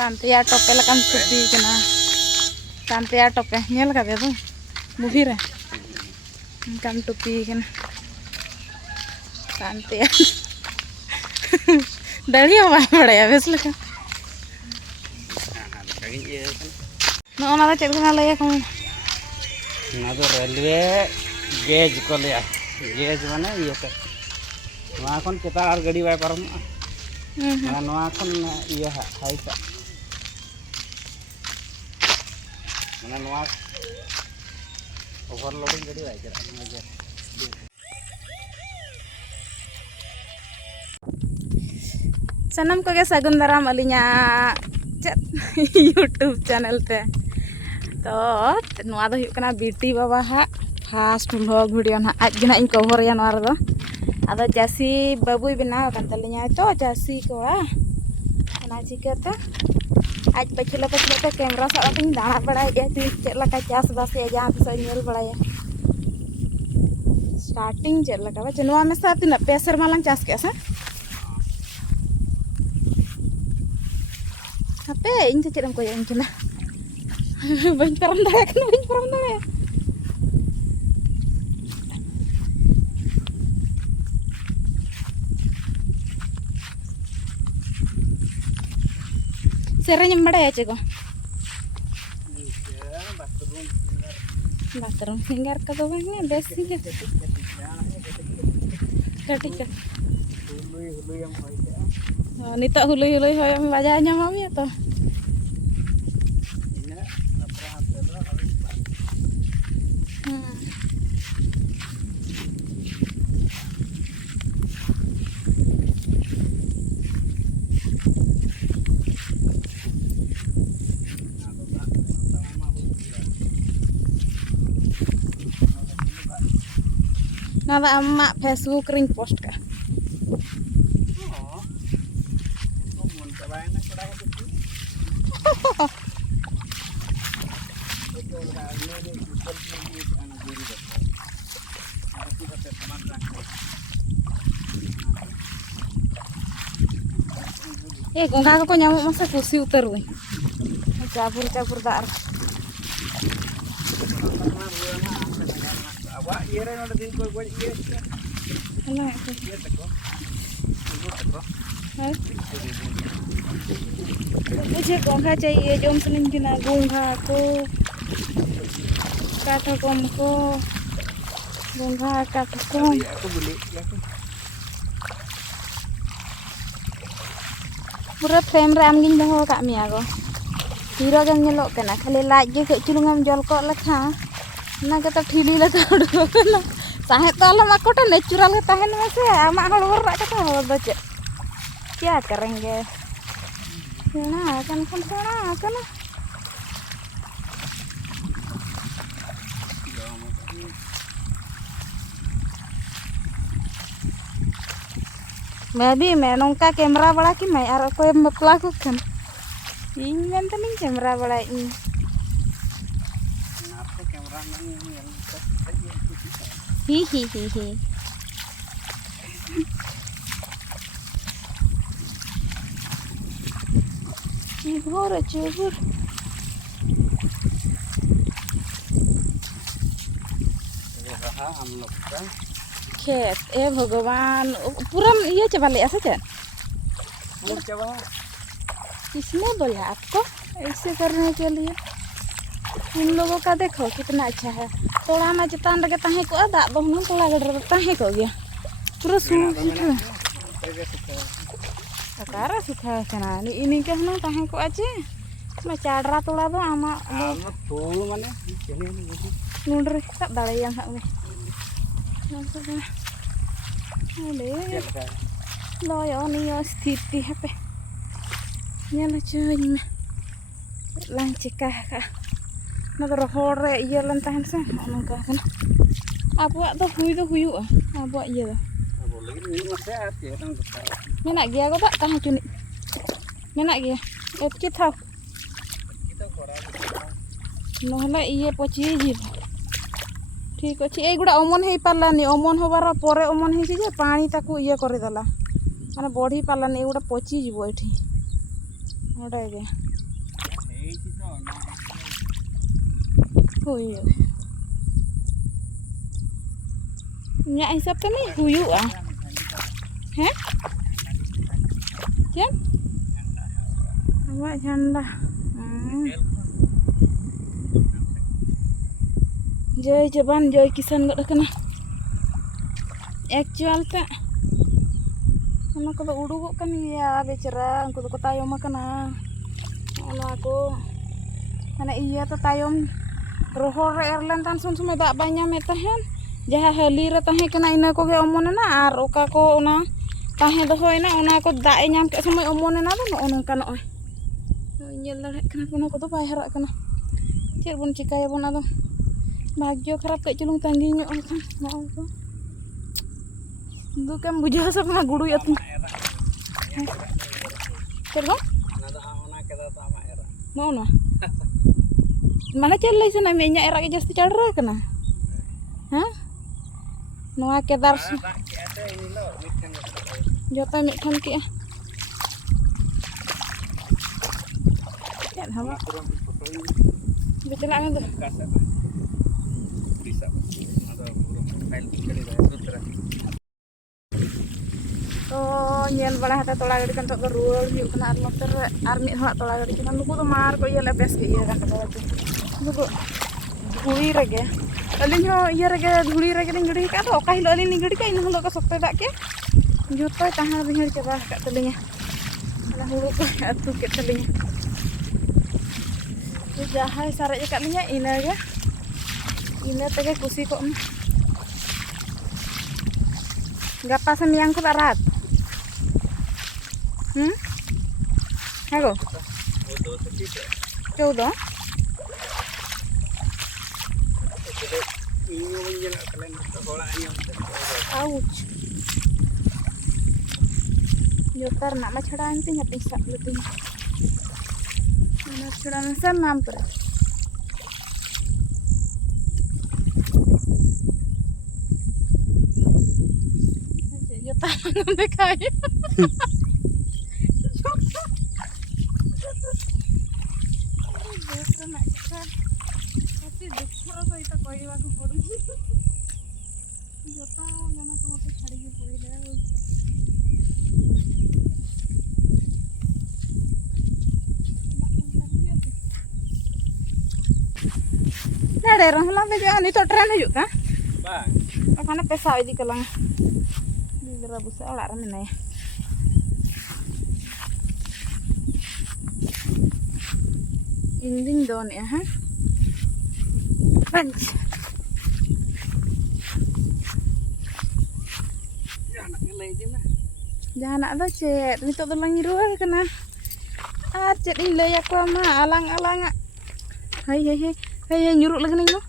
Tantia tope lekan tupi kena. Tantia tope nyel kade tuh. Movie re. Kan tupi kena. Tantia. Dari apa beda ya wes lekan. No nada cek kena laya kamu. Nado railway gauge ko liya. Gauge mana iya teh. Nua kon kita ar gadi bay param. Nua kon iya hai ta. Mana nua overloading gadi bay kira ngajar. Sanam ko ge sagun daram alinya YouTube channel te. तो नवा दो हुयुग कना BT बाबा हा first vlog video ना आज गे ना इन cover या नवा दो आदो जासी बाबुई बनाव कान तलिया तो जासी कोड़ा ना चिकाते आज पछला पछला ते कैमरा सा तो दाणा बड़ाय ए चेक लका चास बास ए जहां पे नेल बड़ाय स्टार्टिंग चेक लका बा नवा में सा तिना पेसर मालां चास के सा हपे इन से चेरम को इन किना बन परम दाया kan bany param daya seranya mbada ya ceko bathroom finger ka do bang besi ke katika hulu yang hoy nita hulu hoy am bajanya mami atau nada emak Facebook ring post ka gongga ko nyamuk masa kusi utar we cabur dar awak ire no din ko go ire ala ko ire teko मुझे गोंघा चाहिए जो मुस्लिम की ना गोंघा को काटकोम को गोंघा काटकोम aku beli ya पूरा frame रे आमगिन दहो का मिया गो हीरो गम नेलो कना खाली लाज गे के चुलुंगम जल को लखा ना के तो ठीली लगा उडो कना साहे तो अलमा कोटा नेचुरल के तहन में से आमा हड़ वर रा कथा हो बचे क्या करेंगे ना कन ना मैं नौका कैमरा बड़ा कि मैं और कोई बपला को खन इन में तो नहीं कैमरा बड़ा इन आपको कैमरा नहीं ही चुभोर रहा हम लोग का खेत ए भगवान पूरा ये चबा ले ऐसा चल पूरा चबा किसने बोला आपको ऐसे करने के लिए इन लोगों का देखो कितना अच्छा है थोड़ा ना चितान लगे ताहे को दा बहुन थोड़ा गडर ताहे को गया पूरा सूखा अकारा सूखा कना इनी के हना ताहे को आचे मैं चाडरा तोड़ा दो आमा थोड़ माने चले नुंडरे सब दाड़िया हां अरे लोयो नियो स्थिति है पे nyala cuy me lang cekah ka na hore iya lan tahan sa nongka kana abuak do huyu abuak iya do abo lagi ni masih at ya kan menak gia ko pak tahan cuni menak gia kita tahu nohla iya pochi ji ठीक अच्छे ए गुड़ा अमन हो पारानी अमन हबार पर अमन हो पानी ताकू ये करदेला माने बढ़ी पारानी एगुड़ा पचीज ये ᱚᱸᱰᱮ ᱜᱮ এই তো না ᱦᱩᱭᱩᱜ ᱤᱧᱟᱹᱜ ᱦᱤᱥᱟᱹᱵ ᱛᱮ ᱦᱩᱭᱩᱜᱼᱟ ᱦᱮᱸ ᱪᱮᱫ ᱟᱵᱚᱣᱟᱜ ᱡᱷᱟᱱᱰᱟ जय जवान जय किसान गड कना एक्चुअल ते ओना को उडुगो कन गया बेचारा उनको को तायम कना ओना को माने इया तो तायम रोहर रे एरलेन तान सुन समय दाग बाय नामे तहन जहा हली रे तहे कना इना को गे अमोनेना आर ओका को ओना ताहे दोहोयना ओना को दाग ए नाम के समय अमोनेना दो नोनका नय ñel dare kana kono ko do bay harak kana cer bon cikaya bon ado भाग्य खराब कई चुलुंग तंगी ᱧᱚᱜ ᱞᱮᱠᱷᱟᱱ ᱱᱚᱜᱼᱚᱭ ᱠᱚ दुकेम बुझाव सब ना गुड़ू यतु चलो ना दा ओना केदा ता मा एरा नोना माने चल लई सना मे इᱧᱟ एरा के जस्ती चढ़रा कना हां नोआ केदार से ऐसे इन लो मिठन जोता मिठन के चल हम बेचला में तो तो ñel bala hata tola gadi kan tok ruwal yu kana ar motor ar mi hak tola gadi kan nuku to mar ko iya lebes ke iya kan to nuku dhuli rege alin ho iya rege dhuli rege ning gadi ka to oka hilo alin ning gadi ka inu holo ka sokte dak ke joto tahan bihar coba ka telinya ala hulu ko atu ke telinya tu jahai sarek ka linya ina ge ina tege kusi kok gapa semiyang ko arat Hago? 14 Ouch Yotar nak macam nanti nggak bisa lebih mana sudah nasa mampir Yotar nanti kaya daerah lah beja ni to tren hujud kan bang makana pesa idi kelang di rebus olah ram meneh inding don ya ha punch jahanak do cet nitok do lang ruwal kana ar cet ing lay aku ama alang-alang hai hai hai hey nyuruk lagi nih lo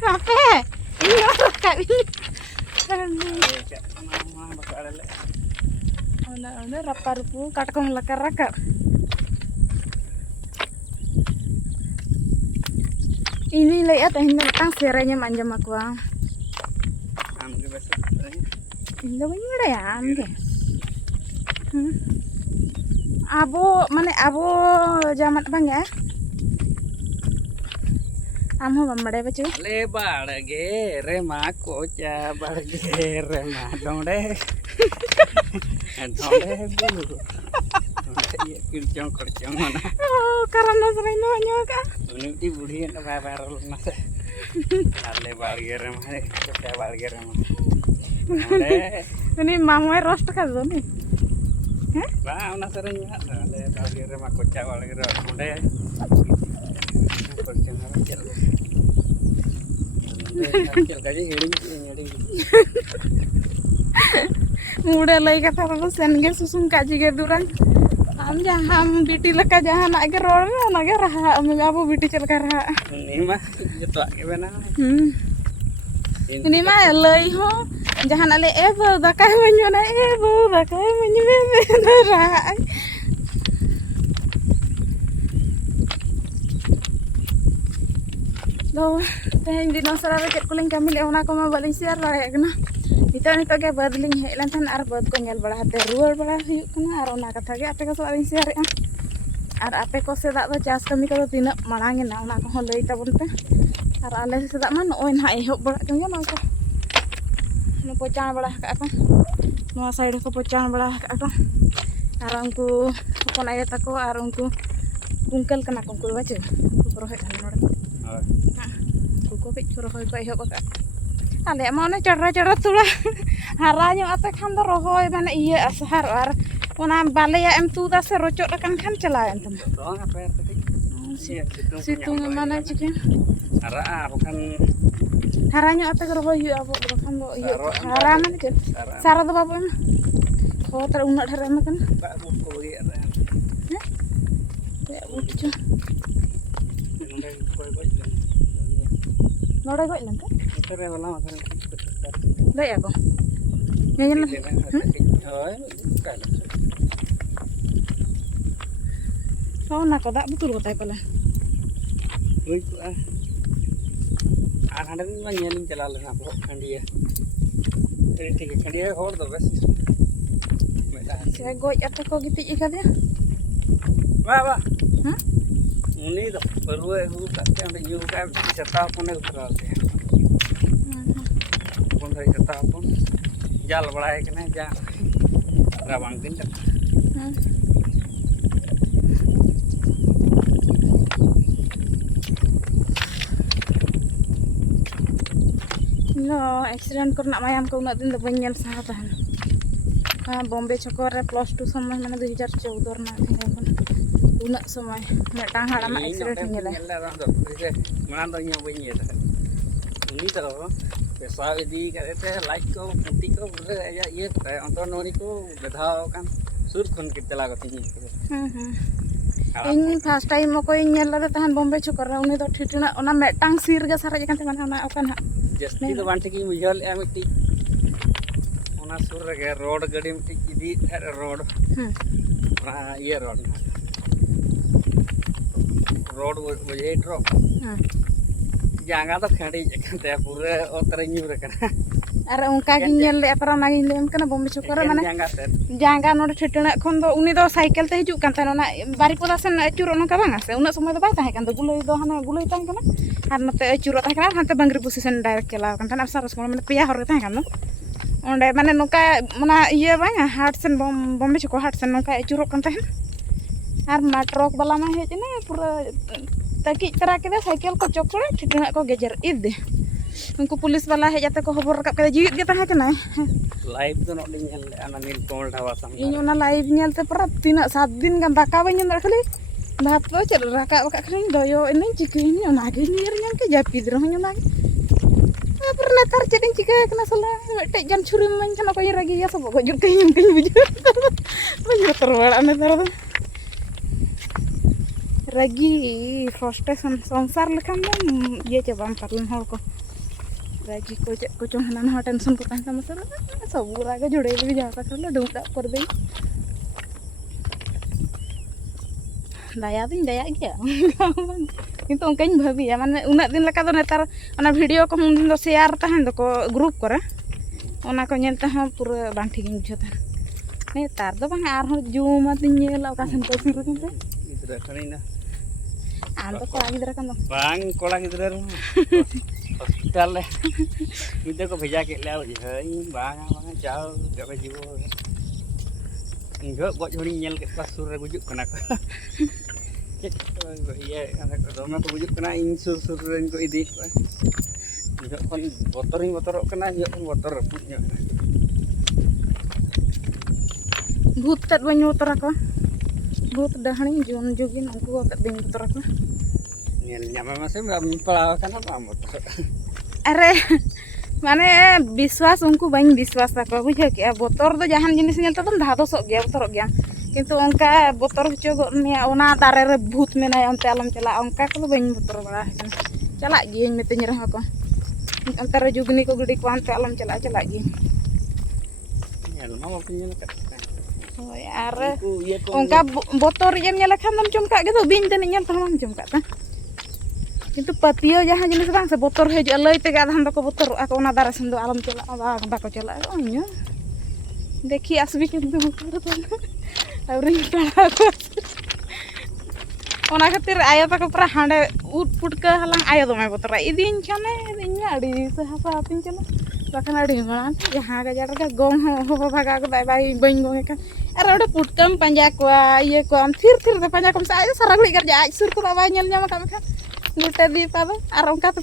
apa ini orang kali ona rapar pu katkong lakar ini lihat ini tentang serenya manjam aku ini banyak ya amge abo mane abo jamat bang ya amho bambade bacu le baage re ma ko cha baage re ma donde bu ये किरचों करचों mana oh karena sering nanya kak ini di budi yang baru nase ale baage re ma cha baage re ma ini mamu roast kan nih Ba una serenya ale baage re ma kocha baage re onde korchang ha chel chel gaji hedi muda lay kata ro sen ge susung kaji ge duran am jaham biti leka jahan age ror na ge raha am abu biti chel ka raha ini mah joto ge bena ini mah lay ho jahan ale ebo dakai menyona ebo dakai menyme raha do teh di nosara ke kuling kami le ona ko ma balin siar la kena Nito ge baad ling hej len tan ar baad ko nyel bada hate ruar bada huyuk kana ar ona katha ge ape ko so aling siare'a ar ape ko sedak do chas kami ko tinak marangena ona ko hon lei tabun pe ar ale sedak ma noy na ehok bada kan ge no ko no pocang bada ka ko no side ko pocang bada ka ko ar unku kon ayo tako ar unku kungkel kana ko baca ko rohe kan nore ko ke ko rohe ko ehok ka ale ma one chara tula haranya ate khan do rohoy mane iye asar ar ona baleya em tu da se rocok kan khan chala entam dong apa ya tadi situng mana cikin ara bukan haranya ate rohoy yu abo kan do iye hara man ke sara do babu em ko ter unak dhare ma kan pak bu ko ge ara ya ucu nore goj lan ka Tere wala makan. Dai ako. Ngayon lang. Hoy, kala. Oh, nako dak betul ko tay pala. Uy, hande ma nyelin chala lena bo khandiya. Tere ठीक है खंडिया और दो बस. Se goj ate ko giti ikade. वाह वाह. Hah? Uni do baru aku kate ande yu ka serta pone utra de. Pon dari serta pon jal badae kena ja rabang din ka. No, accident korna mayam ko unak din do banyal saha tahan. Bombay chokor re +2 समय मैंने 2014 ना थे kon unak समय metang harama accident nyela mana do nya bayi ya ini taro pesa idi kate like ko puti ko ya ye onto noni ko bedhao kan sur khon kitela ko tini in first time को इन nyel lade tahan bombay chokor ra uni do thituna ona metang sir ga sara jekan teman ona okan ha जस्ती तो बांटे की मुझल Amity ओना सुर रे road गडी मिटी इदी रोड ये रोड वजे ड्रो जांगा तो खड़ी जकते पूरे ओतरे न्यूर कना अरे उनका गी nyel le para na gi lem kana bombay chokor mane जांगा से jangga node thituna khon do uni do cycle te hijuk kan tan ona barikoda sen acur ona ka bang ase una somoy do bai tahe kan do guloi do hana guloi tahe kana ar note acur tahe kana hante bangri position direct chala kan tan asar semua mane peya hor tahe kan do onde mane noka mana iye bang hart sen bombay chokor hart sen noka acur kan tahe ar ma truck bala ma hej na pura taki tara keda cycle ko chokor thituna ko gejer id उनको police वाला है जाते को खबर रखा के जीवित के ताहे कना लाइव तो नोट नेल ana नील कोमल ढाबा सामने इन ओना लाइव नेलते पर 3-7 दिन गन दाका बइन न रखली भात तो चल राका बका खनी दोयो इन चिकिन ओना के निर nyam के जापिद रह ओना के पर नेतार चेदिन चिका कना सला मेटे जन छुरी मन कना को रगी या सब को जुक कहीं कहीं बुझ बुझ तरवाड़ा ने तर रगी फ्रस्ट्रेशन संसार लेखन ये चबाम पालन हर को रगी को चेक को चों हना ना टेंशन को तान तम सर सब पूरा के जुड़े भी जाता कर ले डुक कर दे दया दिन दया गया किंतु उनकाइन भाबिया माने उना दिन लका दो नेतार ओना वीडियो को मुन दिन दो शेयर ताहन दो को ग्रुप करे ओना को नेलते ह पूरा बांग ठीक बुझता नेतार दो बांग आर हो जुमा दिन नेल ओका सन को सिर किंतु इधर खनी ना आम तो कोड़ा गिदरा kan bang kola gidra hospital le itu ko bheja ke le hei bang chao gabe jibo enggak buat joni nyel ke pas sur gujuk kana ko iya ana ko doma ko gujuk kana in sur ren ko idi ko enggak kon botorok kana enggak kon botor punya भूत तक बन उतर को भूत डहणी zone जोगिन उनको तक बन उतर को nyel nyama masih pelawa kana pamot अरे माने विश्वास उनको बन विश्वास तक बुझे के बोतर दो जहान जिनिस नेलते तुम धादोस गया बोतर गया किंतु उनका बोतर हचो गनिया ओना दारे रे भूत मेनाय अंते आलम चला उनका को बन बोतर बड़ा है चला गिन मेतेኝ रहा को अंते रे जुगनी को गुडी को अंते आलम चला गिन nyel ma mau nyel ka होय अरे उनका बोतर जेम नेला खान दम चमका के तो बिन तने नेल तहम चमका ता किंतु पतियो जहाँ जिनिस बांग से बोतर है जो लैते आधान दो बोतर को ओना दारा सेन दो आलम चला बाको चला ओन्यो देखी आसबी किंतु अवरी पड़ा को ओना खातिर आयो तक पूरा हांडे उट पुटका हलांग आयो दमे बोतर इदिन खाने इदिन अड़ी से हसा आतिन चला बाखन अड़ी मणा जहाँ गजार का गोंग हो भागा को बाय बाय बइन गोंग का अरे ओडे पुटकम पंजा को ये को हम थिर थिर दे पंजा कम साय सारा घड़ी कर जा सुर को बाय नेल न्याम का मखा लुटे दी पाबे और उनका तो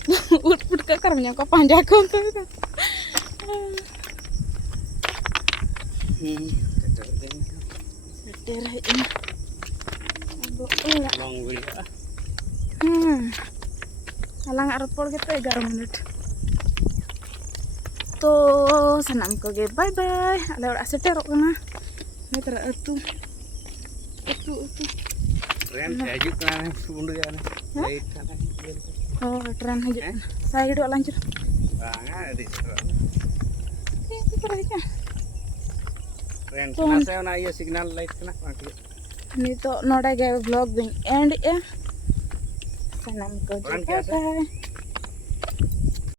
उठ पुटका कर न्याम को पंजा को तो सेटर है इन long video alang arpol gitu 11 menit to sanam ko ge bye bye ada orang seterok kana ni tera atu tren hajut kana undu ya ne late kana oh tren hajut saya hidup lanjut banga di itu perhatikan tren sana saya na iya signal light kana mati ni to noda ge vlog ding end ya sanam ko ge bye bye